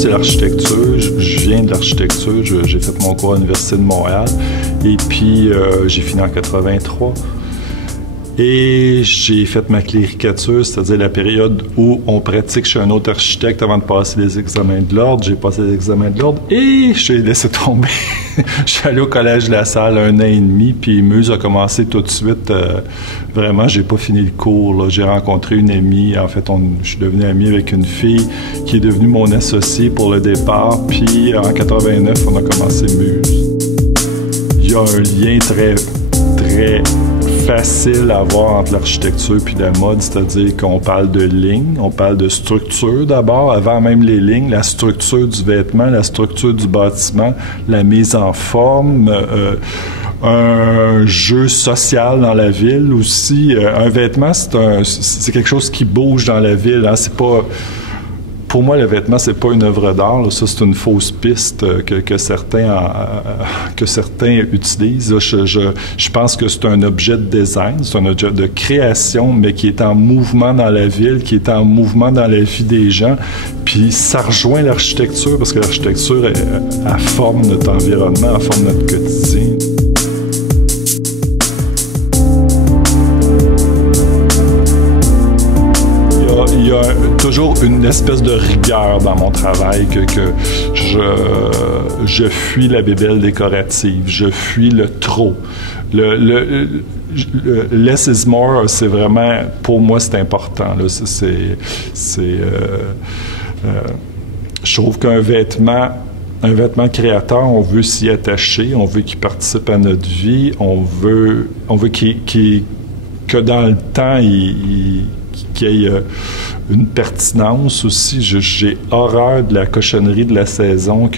c'est l'architecture. Je viens de l'architecture. J'ai fait mon cours à l'Université de Montréal. Et puis, j'ai fini en 83. Et j'ai fait ma cléricature, c'est-à-dire la période où on pratique chez un autre architecte avant de passer les examens de l'ordre. J'ai passé les examens de l'ordre et j'ai laissé tomber. Je suis allé au Collège de la Salle 1 an et demi, puis Muse a commencé tout de suite. Vraiment, j'ai pas fini le cours, là. J'ai rencontré une amie. En fait, je suis devenu ami avec une fille qui est devenue mon associée pour le départ. Puis en 89, on a commencé Muse. Il y a un lien très, très facile à voir entre l'architecture puis la mode, c'est-à-dire qu'on parle de lignes, on parle de structure d'abord, avant même les lignes, la structure du vêtement, la structure du bâtiment, la mise en forme, un jeu social dans la ville aussi. Un vêtement, c'est quelque chose qui bouge dans la ville, hein. C'est pas... Pour moi, le vêtement, c'est pas une œuvre d'art. Là. Ça, c'est une fausse piste que certains utilisent. Là, je pense que c'est un objet de design, c'est un objet de création, mais qui est en mouvement dans la ville, qui est en mouvement dans la vie des gens. Puis ça rejoint l'architecture, parce que l'architecture, elle forme notre environnement, elle forme notre quotidien. Il y a toujours une espèce de rigueur dans mon travail que je fuis la bébelle décorative, je fuis le trop. Less is more, c'est vraiment, pour moi, c'est important. Là. Je trouve qu'un vêtement créateur, on veut s'y attacher, on veut qu'il participe à notre vie, on veut que dans le temps, qu'il y ait une pertinence aussi. J'ai horreur de la cochonnerie de la saison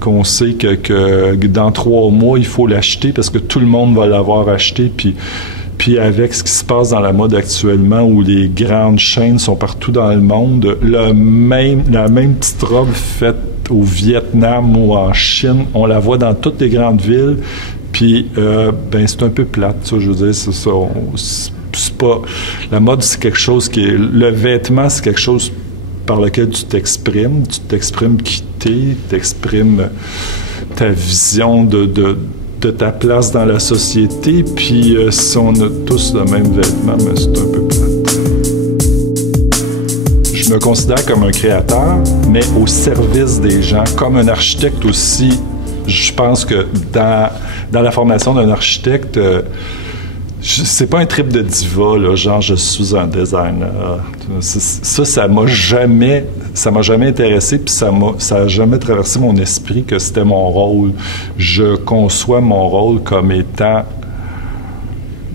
qu'on sait que dans 3 mois, il faut l'acheter parce que tout le monde va l'avoir acheté. Puis avec ce qui se passe dans la mode actuellement, où les grandes chaînes sont partout dans le monde, la même petite robe faite au Vietnam ou en Chine, on la voit dans toutes les grandes villes. Puis, c'est un peu plate, ça, je veux dire, c'est ça. C'est pas... La mode, c'est quelque chose qui est... Le vêtement, c'est quelque chose par lequel tu t'exprimes. Tu t'exprimes qui t'es, tu t'exprimes ta vision de ta place dans la société. Puis, si on a tous le même vêtement, mais c'est un peu plate. Je me considère comme un créateur, mais au service des gens. Comme un architecte aussi, je pense que dans la formation d'un architecte... c'est pas un trip de diva, là, genre je suis un designer. Ça m'a jamais intéressé, puis ça a jamais traversé mon esprit que c'était mon rôle. Je conçois mon rôle comme étant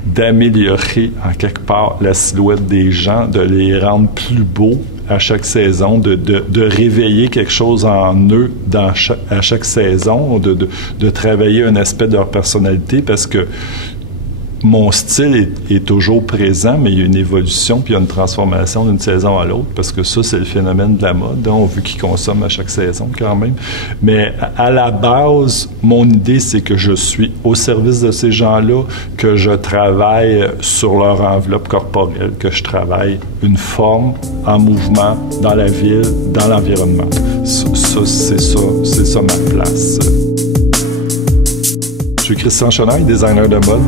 d'améliorer en quelque part la silhouette des gens, de les rendre plus beaux à chaque saison, de réveiller quelque chose en eux à chaque saison, de travailler un aspect de leur personnalité, parce que mon style est toujours présent, mais il y a une évolution puis il y a une transformation d'une saison à l'autre, parce que ça, c'est le phénomène de la mode. On veut qu'ils consomment à chaque saison quand même. Mais à la base, mon idée, c'est que je suis au service de ces gens-là, que je travaille sur leur enveloppe corporelle, que je travaille une forme en mouvement dans la ville, dans l'environnement. C'est ça ma place. Je suis Christian Chenaille, designer de mode.